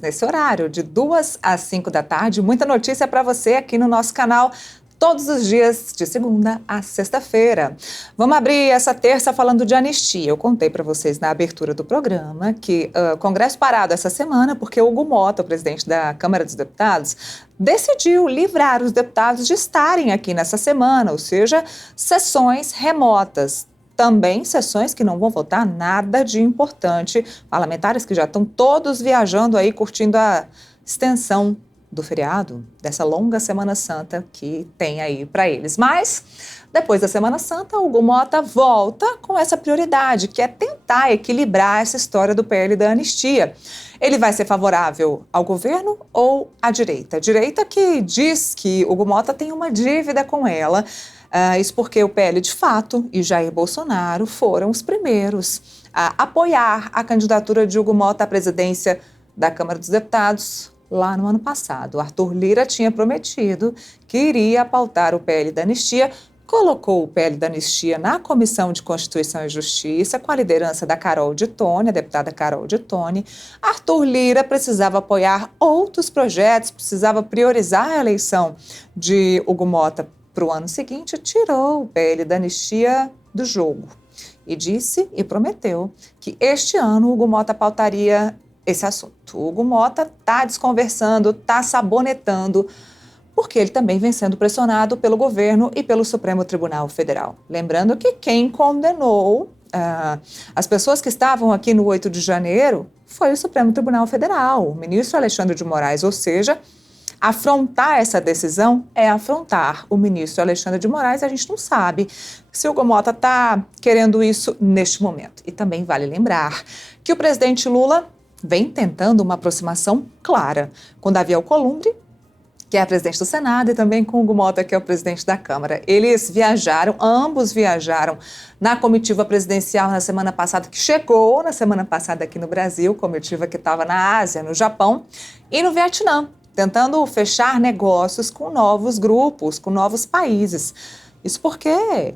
nesse horário, de 2 às 5 da tarde. Muita notícia para você aqui no nosso canal, todos os dias, de segunda a sexta-feira. Vamos abrir essa terça falando de anistia. Eu contei para vocês na abertura do programa que o Congresso parado essa semana porque Hugo Mota, o presidente da Câmara dos Deputados, decidiu livrar os deputados de estarem aqui nessa semana, ou seja, sessões remotas. Também sessões que não vão votar nada de importante. Parlamentares que já estão todos viajando aí, curtindo a extensão do feriado, dessa longa Semana Santa que tem aí para eles. Mas, depois da Semana Santa, o Hugo Mota volta com essa prioridade, que é tentar equilibrar essa história do PL da anistia. Ele vai ser favorável ao governo ou à direita? A direita que diz que Hugo Mota tem uma dívida com ela. Isso porque o PL, de fato, e Jair Bolsonaro foram os primeiros a apoiar a candidatura de Hugo Mota à presidência da Câmara dos Deputados lá no ano passado. Arthur Lira tinha prometido que iria pautar o PL da anistia, colocou o PL da anistia na Comissão de Constituição e Justiça, com a liderança da Carol de Tone, a deputada Carol de Tone. Arthur Lira precisava apoiar outros projetos, precisava priorizar a eleição de Hugo Mota para o ano seguinte, tirou o PL da anistia do jogo e disse e prometeu que este ano o Hugo Mota pautaria esse assunto. O Hugo Mota está desconversando, está sabonetando, porque ele também vem sendo pressionado pelo governo e pelo Supremo Tribunal Federal. Lembrando que quem condenou as pessoas que estavam aqui no 8 de janeiro foi o Supremo Tribunal Federal, o ministro Alexandre de Moraes, ou seja, afrontar essa decisão é afrontar o ministro Alexandre de Moraes. A gente não sabe se o Hugo Mota está querendo isso neste momento. E também vale lembrar que o presidente Lula vem tentando uma aproximação clara com Davi Alcolumbre, que é presidente do Senado, e também com Hugo Mota, que é o presidente da Câmara. Eles viajaram, ambos viajaram na comitiva presidencial na semana passada, que chegou na semana passada aqui no Brasil, comitiva que estava na Ásia, no Japão e no Vietnã, tentando fechar negócios com novos grupos, com novos países. Isso porque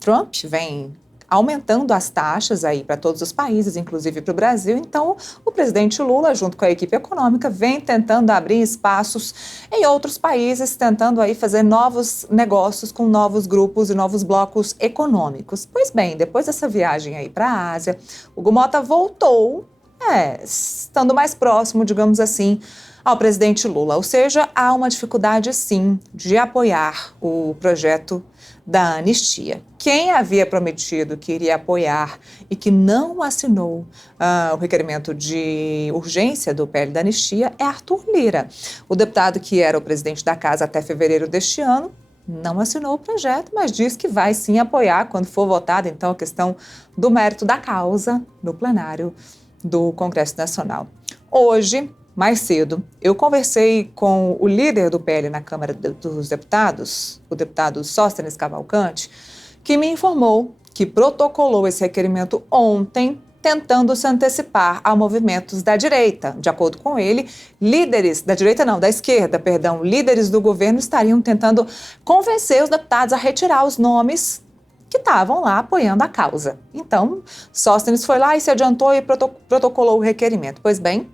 Trump vem aumentando as taxas aí para todos os países, inclusive para o Brasil. Então, o presidente Lula, junto com a equipe econômica, vem tentando abrir espaços em outros países, tentando aí fazer novos negócios com novos grupos e novos blocos econômicos. Pois bem, depois dessa viagem aí para a Ásia, Hugo Mota voltou, estando mais próximo, digamos assim, ao presidente Lula. Ou seja, há uma dificuldade, sim, de apoiar o projeto da anistia. Quem havia prometido que iria apoiar e que não assinou o requerimento de urgência do PL da anistia é Arthur Lira. O deputado que era o presidente da casa até fevereiro deste ano não assinou o projeto, mas diz que vai sim apoiar quando for votada, então, a questão do mérito da causa no plenário do Congresso Nacional. Hoje, mais cedo, eu conversei com o líder do PL na Câmara dos Deputados, o deputado Sóstenes Cavalcante, que me informou que protocolou esse requerimento ontem, tentando se antecipar a movimentos da direita. De acordo com ele, líderes da direita não, da esquerda, perdão, líderes do governo estariam tentando convencer os deputados a retirar os nomes que estavam lá apoiando a causa. Então, Sóstenes foi lá e se adiantou e protocolou o requerimento. Pois bem,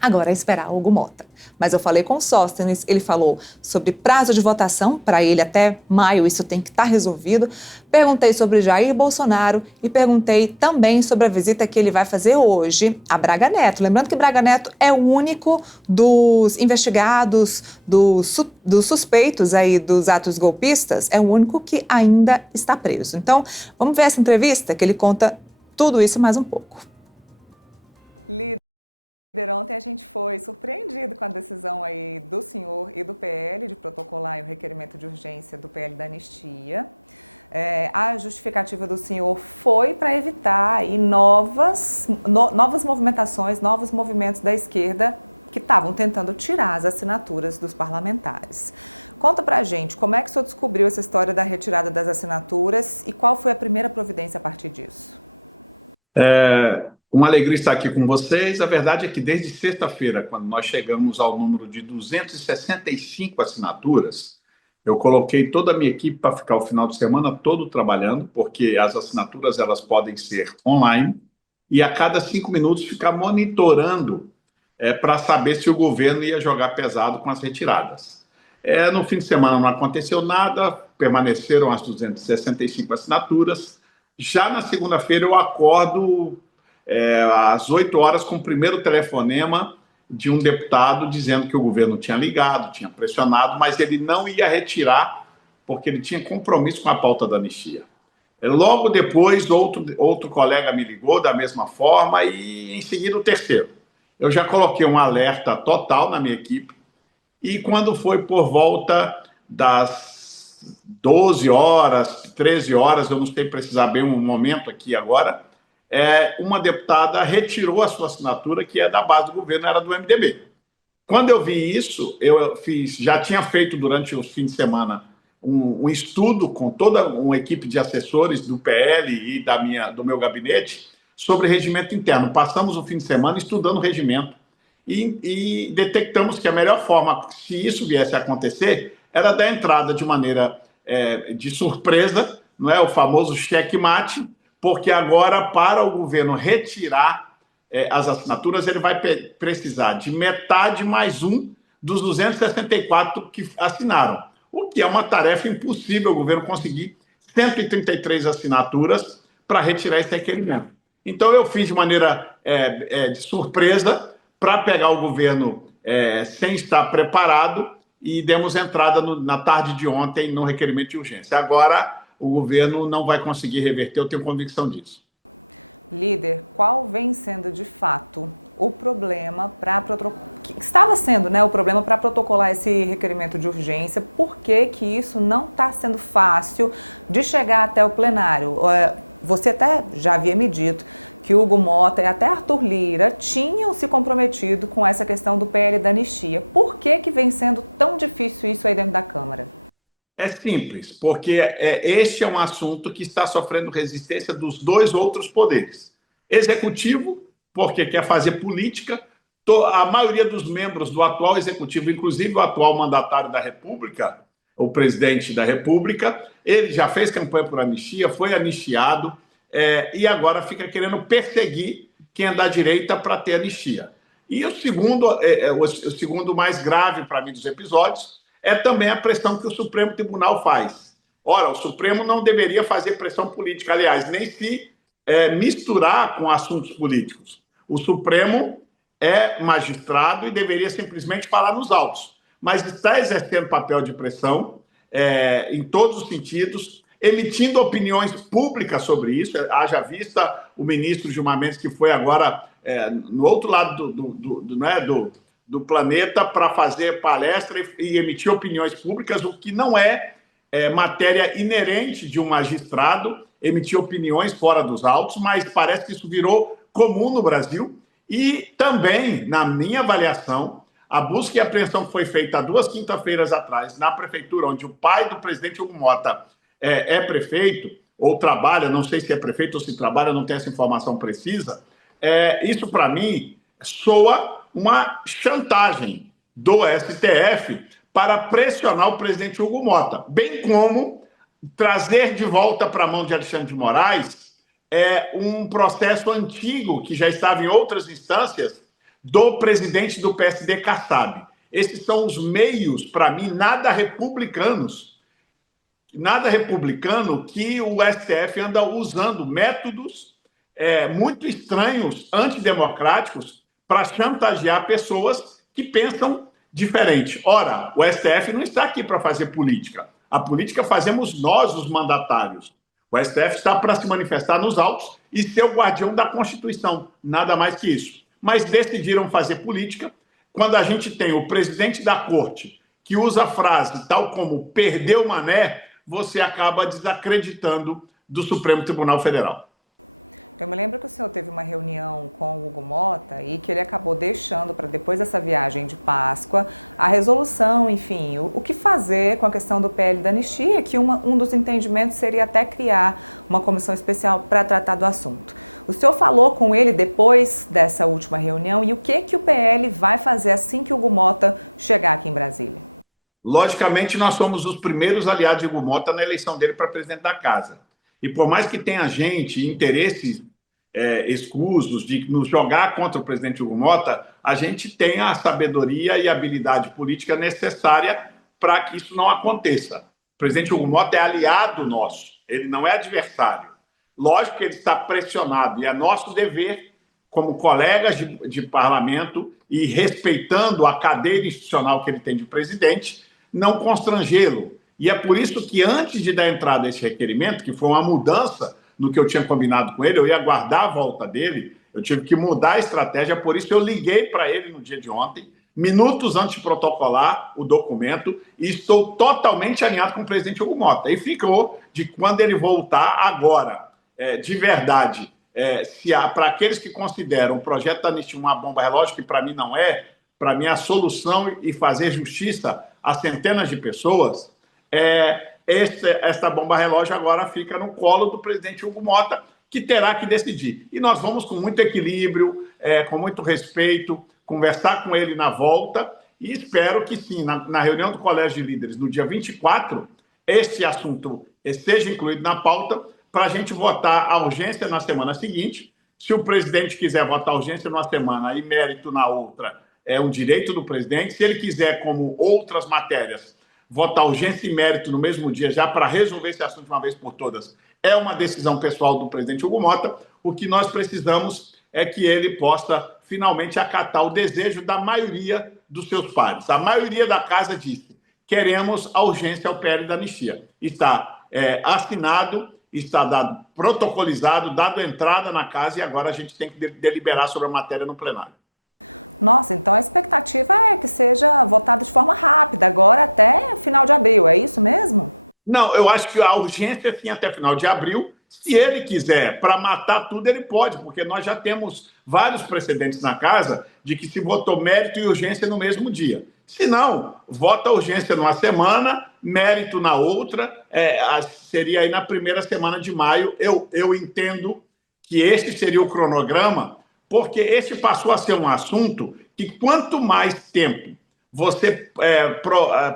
agora é esperar Hugo Mota. Mas eu falei com o Sóstenes, ele falou sobre prazo de votação, para ele até maio isso tem que estar resolvido. Perguntei sobre Jair Bolsonaro e perguntei também sobre a visita que ele vai fazer hoje a Braga Neto. Lembrando que Braga Neto é o único dos investigados, dos suspeitos aí dos atos golpistas, é o único que ainda está preso. Então, vamos ver essa entrevista que ele conta tudo isso e mais um pouco. Uma alegria estar aqui com vocês. A verdade é que desde sexta-feira, quando nós chegamos ao número de 265 assinaturas, eu coloquei toda a minha equipe para ficar o final de semana todo trabalhando, porque as assinaturas elas podem ser online, e a cada 5 minutos ficar monitorando para saber se o governo ia jogar pesado com as retiradas. No fim de semana não aconteceu nada, permaneceram as 265 assinaturas. Já na segunda-feira eu acordo às 8 horas com o primeiro telefonema de um deputado dizendo que o governo tinha ligado, tinha pressionado, mas ele não ia retirar porque ele tinha compromisso com a pauta da anistia. Logo depois, outro colega me ligou da mesma forma e em seguida o terceiro. Eu já coloquei um alerta total na minha equipe e quando foi por volta das 12 horas, 13 horas, eu não sei precisar bem um momento aqui agora, uma deputada retirou a sua assinatura, que é da base do governo, era do MDB. Quando eu vi isso, já tinha feito durante os fins de semana um estudo com toda uma equipe de assessores do PL e do meu gabinete sobre regimento interno. Passamos o fim de semana estudando o regimento e detectamos que a melhor forma, se isso viesse a acontecer, era dar entrada de maneira de surpresa, não é, o famoso checkmate, porque agora, para o governo retirar as assinaturas, ele vai precisar de metade mais um dos 264 que assinaram, o que é uma tarefa impossível o governo conseguir 133 assinaturas para retirar esse requerimento. Então, eu fiz de maneira de surpresa para pegar o governo sem estar preparado e demos entrada na tarde de ontem no requerimento de urgência. Agora, o governo não vai conseguir reverter, eu tenho convicção disso. É simples, porque este é um assunto que está sofrendo resistência dos dois outros poderes. Executivo, porque quer fazer política. A maioria dos membros do atual executivo, inclusive o atual mandatário da República, o presidente da República, ele já fez campanha por anistia, foi anistiado, e agora fica querendo perseguir quem é da direita para ter anistia. E o segundo mais grave para mim dos episódios é também a pressão que o Supremo Tribunal faz. Ora, o Supremo não deveria fazer pressão política, aliás, nem se misturar com assuntos políticos. O Supremo é magistrado e deveria simplesmente falar nos autos, mas está exercendo papel de pressão em todos os sentidos, emitindo opiniões públicas sobre isso. Haja vista o ministro Gilmar Mendes, que foi agora no outro lado do planeta para fazer palestra e emitir opiniões públicas, o que não é matéria inerente de um magistrado emitir opiniões fora dos autos, mas parece que isso virou comum no Brasil. E também, na minha avaliação, a busca e apreensão que foi feita há 2 quinta-feiras atrás na prefeitura, onde o pai do presidente Hugo Mota é prefeito, ou trabalha, não sei se é prefeito ou se trabalha, não tenho essa informação precisa, isso para mim soa uma chantagem do STF para pressionar o presidente Hugo Mota, bem como trazer de volta para a mão de Alexandre de Moraes um processo antigo que já estava em outras instâncias do presidente do PSD, Kassab. Esses são os meios, para mim, nada republicano que o STF anda usando métodos muito estranhos, antidemocráticos, para chantagear pessoas que pensam diferente. Ora, o STF não está aqui para fazer política. A política fazemos nós, os mandatários. O STF está para se manifestar nos autos e ser o guardião da Constituição, nada mais que isso. Mas decidiram fazer política quando a gente tem o presidente da Corte que usa a frase tal como perdeu o mané, você acaba desacreditando do Supremo Tribunal Federal. Logicamente, nós somos os primeiros aliados de Hugo Mota na eleição dele para presidente da casa. E por mais que tenha gente, interesses escusos, de nos jogar contra o presidente Hugo Mota, a gente tem a sabedoria e a habilidade política necessária para que isso não aconteça. O presidente Hugo Mota é aliado nosso, ele não é adversário. Lógico que ele está pressionado, e é nosso dever, como colegas de parlamento e respeitando a cadeira institucional que ele tem de presidente, não constrangê-lo. E é por isso que, antes de dar entrada a esse requerimento, que foi uma mudança no que eu tinha combinado com ele, eu ia aguardar a volta dele, eu tive que mudar a estratégia, por isso eu liguei para ele no dia de ontem, minutos antes de protocolar o documento, e estou totalmente alinhado com o presidente Hugo Mota. E ficou de quando ele voltar agora, de verdade, se para aqueles que consideram o projeto da anistia uma bomba relógio, que para mim não é, para mim a solução e fazer justiça a centenas de pessoas, esta bomba relógio agora fica no colo do presidente Hugo Mota, que terá que decidir. E nós vamos com muito equilíbrio, com muito respeito, conversar com ele na volta, e espero que sim, na reunião do Colégio de Líderes, no dia 24, esse assunto seja incluído na pauta, para a gente votar a urgência na semana seguinte. Se o presidente quiser votar a urgência numa semana e mérito na outra, é um direito do presidente. Se ele quiser, como outras matérias, votar urgência e mérito no mesmo dia, já para resolver esse assunto de uma vez por todas, é uma decisão pessoal do presidente Hugo Mota. O que nós precisamos é que ele possa finalmente acatar o desejo da maioria dos seus pares. A maioria da casa disse: queremos a urgência ao PL da anistia. Está assinado, está dado, protocolizado, dado entrada na casa, e agora a gente tem que deliberar sobre a matéria no plenário. Não, eu acho que a urgência, sim, até final de abril. Se ele quiser, para matar tudo, ele pode, porque nós já temos vários precedentes na casa de que se votou mérito e urgência no mesmo dia. Se não, vota urgência numa semana, mérito na outra, seria aí na primeira semana de maio. Eu entendo que esse seria o cronograma, porque esse passou a ser um assunto que, quanto mais tempo você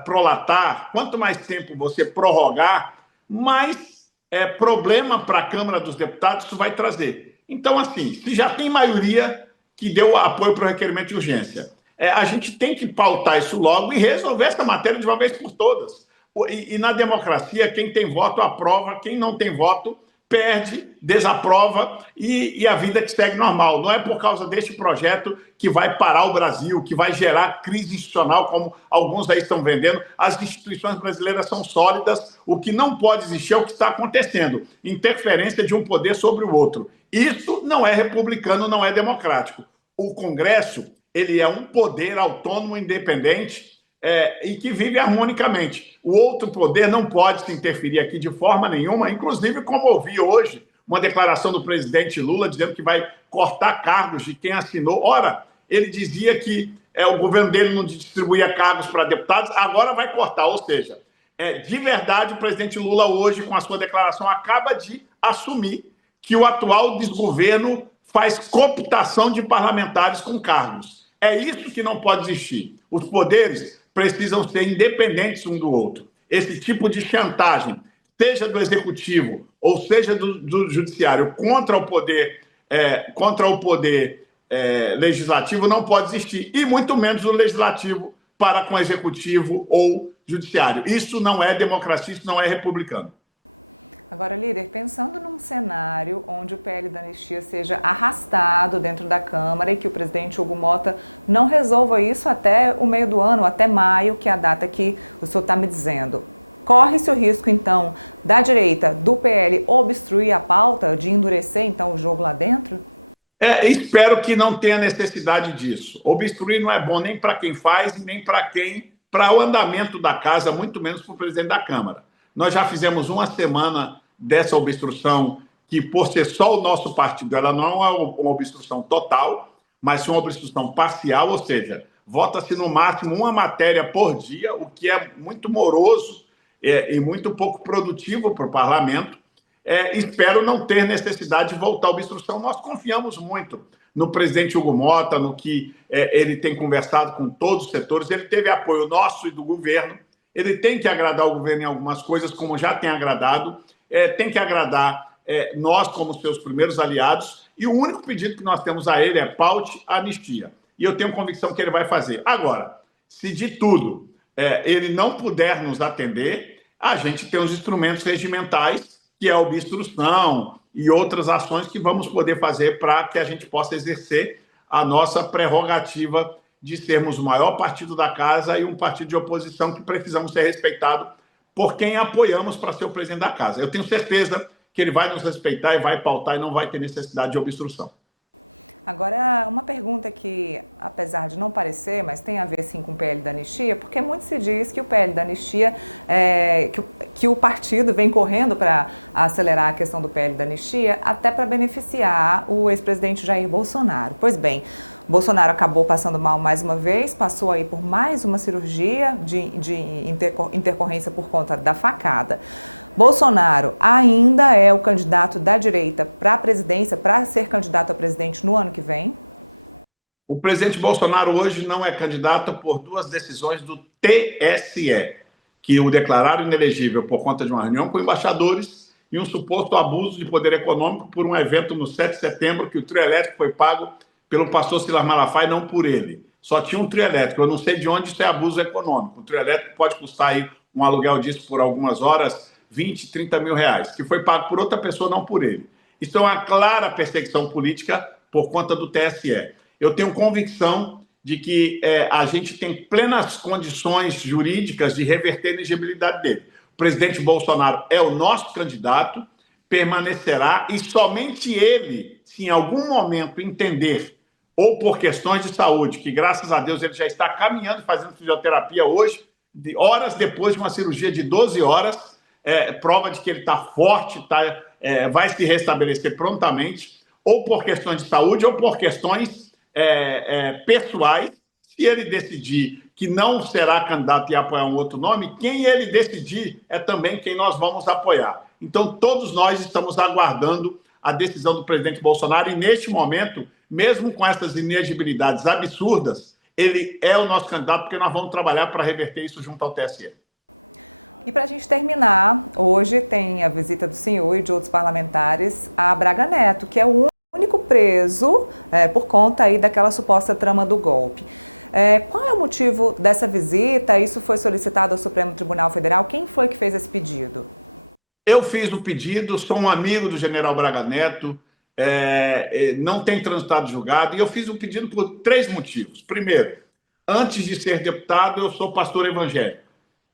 prolatar, quanto mais tempo você prorrogar, mais problema para a Câmara dos Deputados isso vai trazer. Então, assim, se já tem maioria que deu apoio para o requerimento de urgência, a gente tem que pautar isso logo e resolver essa matéria de uma vez por todas. E na democracia, quem tem voto aprova, quem não tem voto perde, desaprova, e a vida que segue normal. Não é por causa deste projeto que vai parar o Brasil, que vai gerar crise institucional, como alguns aí estão vendendo. As instituições brasileiras são sólidas. O que não pode existir é o que está acontecendo: interferência de um poder sobre o outro. Isso não é republicano, não é democrático. O Congresso, ele é um poder autônomo, independente, e que vive harmonicamente. O outro poder não pode se interferir aqui de forma nenhuma, inclusive, como ouvi hoje, uma declaração do presidente Lula dizendo que vai cortar cargos de quem assinou. Ora, ele dizia que o governo dele não distribuía cargos para deputados, agora vai cortar. Ou seja, de verdade, o presidente Lula hoje, com a sua declaração, acaba de assumir que o atual desgoverno faz cooptação de parlamentares com cargos. É isso que não pode existir. Os poderes precisam ser independentes um do outro. Esse tipo de chantagem, seja do executivo ou seja do judiciário, contra o poder, legislativo, não pode existir, e muito menos o legislativo para com o executivo ou judiciário. Isso não é democracia, isso não é republicano. Espero que não tenha necessidade disso. Obstruir não é bom nem para quem faz, nem para o andamento da casa, muito menos para o presidente da Câmara. Nós já fizemos uma semana dessa obstrução, que, por ser só o nosso partido, ela não é uma obstrução total, mas uma obstrução parcial, ou seja, vota-se no máximo uma matéria por dia, o que é muito moroso e muito pouco produtivo para o parlamento. Espero não ter necessidade de voltar à obstrução. Nós confiamos muito no presidente Hugo Mota, no que ele tem conversado com todos os setores. Ele teve apoio nosso e do governo. Ele tem que agradar o governo em algumas coisas, como já tem agradado. Tem que agradar nós como seus primeiros aliados. e o único pedido que nós temos a ele é paute a anistia. E eu tenho convicção que ele vai fazer. Agora, se de tudo ele não puder nos atender, a gente tem os instrumentos regimentais, que é a obstrução e outras ações que vamos poder fazer para que a gente possa exercer a nossa prerrogativa de sermos o maior partido da casa e um partido de oposição que precisamos ser respeitado por quem apoiamos para ser o presidente da casa. Eu tenho certeza que ele vai nos respeitar e vai pautar e não vai ter necessidade de obstrução. O presidente Bolsonaro hoje não é candidato por duas decisões do TSE, que o declararam inelegível por conta de uma reunião com embaixadores e um suposto abuso de poder econômico por um evento no 7 de setembro que o trio elétrico foi pago pelo pastor Silas Malafaia, não por ele. Só tinha um trio elétrico. Eu não sei de onde isso é abuso econômico. O trio elétrico pode custar aí um aluguel disso por algumas horas, 20, 30 mil reais, que foi pago por outra pessoa, não por ele. Isso é uma clara perseguição política por conta do TSE. Eu tenho convicção de que a gente tem plenas condições jurídicas de reverter a elegibilidade dele. O presidente Bolsonaro é o nosso candidato, permanecerá, e somente ele, se em algum momento entender, ou por questões de saúde, que graças a Deus ele já está caminhando, fazendo fisioterapia hoje, horas depois de uma cirurgia de 12 horas, prova de que ele está forte, vai se restabelecer prontamente, ou por questões de saúde, ou por questões pessoais. Se ele decidir que não será candidato e apoiar um outro nome, quem ele decidir é também quem nós vamos apoiar. Então, todos nós estamos aguardando a decisão do presidente Bolsonaro e, neste momento, mesmo com essas inegibilidades absurdas, ele é o nosso candidato, porque nós vamos trabalhar para reverter isso junto ao TSE. Eu fiz o pedido, sou um amigo do general Braga Neto, não tem transitado julgado, e eu fiz o pedido por três motivos. Primeiro, antes de ser deputado, eu sou pastor evangélico.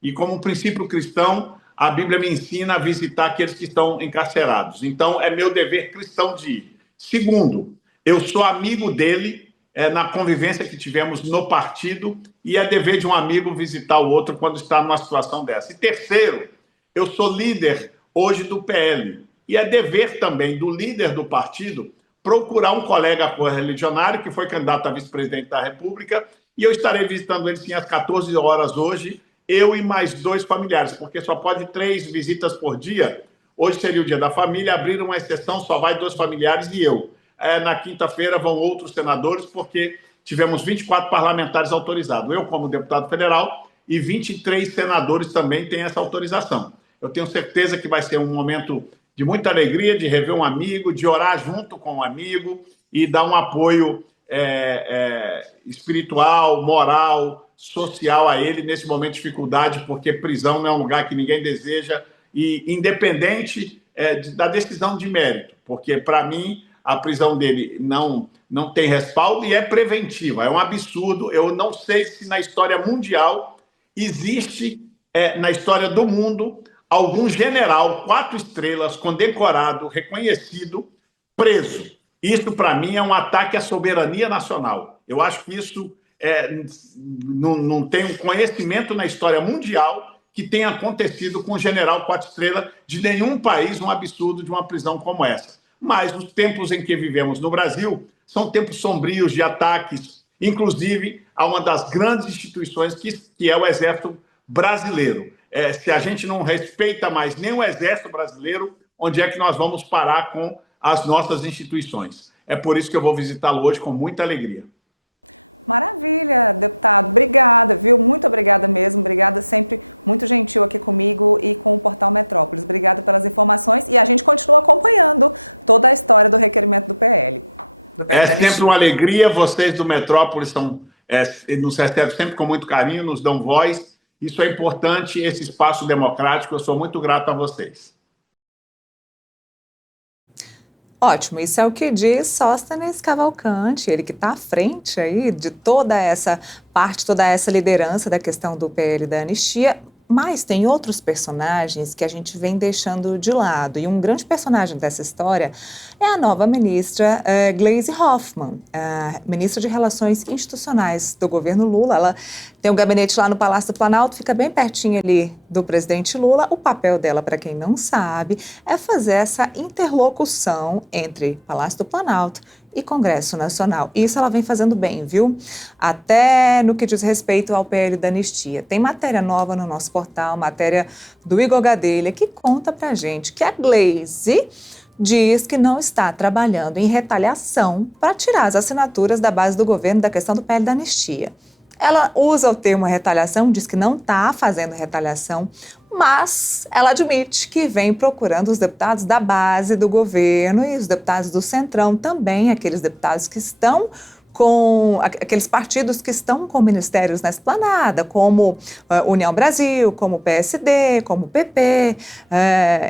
E como princípio cristão, a Bíblia me ensina a visitar aqueles que estão encarcerados. Então, é meu dever cristão de ir. Segundo, eu sou amigo dele na convivência que tivemos no partido, e é dever de um amigo visitar o outro quando está numa situação dessa. E terceiro, eu sou líder hoje do PL, e é dever também do líder do partido procurar um colega correligionário que foi candidato a vice-presidente da República, e eu estarei visitando ele sim às 14 horas hoje, eu e mais dois familiares, porque só pode 3 visitas por dia. Hoje seria o dia da família, abriram uma exceção, só vai 2 familiares e eu. Na quinta-feira vão outros senadores, porque tivemos 24 parlamentares autorizados. Eu, como deputado federal, e 23 senadores também têm essa autorização. Eu tenho certeza que vai ser um momento de muita alegria, de rever um amigo, de orar junto com um amigo e dar um apoio espiritual, moral, social a ele nesse momento de dificuldade, porque prisão não é um lugar que ninguém deseja, e independente da decisão de mérito, porque para mim a prisão dele não tem respaldo e é preventiva, é um absurdo. Eu não sei se na história mundial existe, na história do mundo, algum general 4 estrelas, condecorado, reconhecido, preso. Isso, para mim, é um ataque à soberania nacional. Eu acho que isso não tem um conhecimento na história mundial que tenha acontecido com um general 4 estrelas de nenhum país, um absurdo de uma prisão como essa. Mas os tempos em que vivemos no Brasil são tempos sombrios de ataques, inclusive a uma das grandes instituições que é o Exército Brasileiro. Se a gente não respeita mais nem o Exército Brasileiro, onde é que nós vamos parar com as nossas instituições? É por isso que eu vou visitá-lo hoje com muita alegria. É sempre uma alegria, vocês do Metrópolis nos recebem sempre com muito carinho, nos dão voz. Isso é importante, esse espaço democrático, eu sou muito grato a vocês. Ótimo, isso é o que diz Sóstenes Cavalcante, ele que está à frente aí de toda essa parte, toda essa liderança da questão do PL da anistia. Mas tem outros personagens que a gente vem deixando de lado. E um grande personagem dessa história é a nova ministra Gleisi Hoffmann, ministra de Relações Institucionais do governo Lula. Ela tem um gabinete lá no Palácio do Planalto, fica bem pertinho ali do presidente Lula. O papel dela, para quem não sabe, é fazer essa interlocução entre Palácio do Planalto e Congresso Nacional. Isso ela vem fazendo bem, viu? Até no que diz respeito ao PL da anistia. Tem matéria nova no nosso portal, matéria do Igor Gadelha, que conta pra gente que a Gleisi diz que não está trabalhando em retaliação para tirar as assinaturas da base do governo da questão do PL da anistia. Ela usa o termo retaliação, diz que não está fazendo retaliação, mas ela admite que vem procurando os deputados da base do governo e os deputados do Centrão também, aqueles deputados que estão com aqueles partidos que estão com ministérios na esplanada, como União Brasil, como PSD, como PP.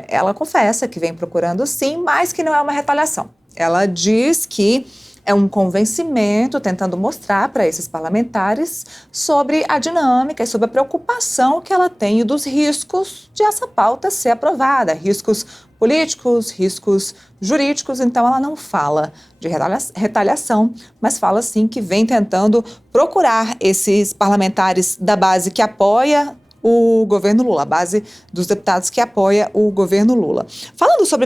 Ela confessa que vem procurando sim, mas que não é uma retaliação. Ela diz que é um convencimento, tentando mostrar para esses parlamentares sobre a dinâmica e sobre a preocupação que ela tem e dos riscos de essa pauta ser aprovada, riscos políticos, riscos jurídicos. Então ela não fala de retaliação, mas fala sim que vem tentando procurar esses parlamentares da base que apoia o governo Lula, a base dos deputados que apoia o governo Lula. Falando sobre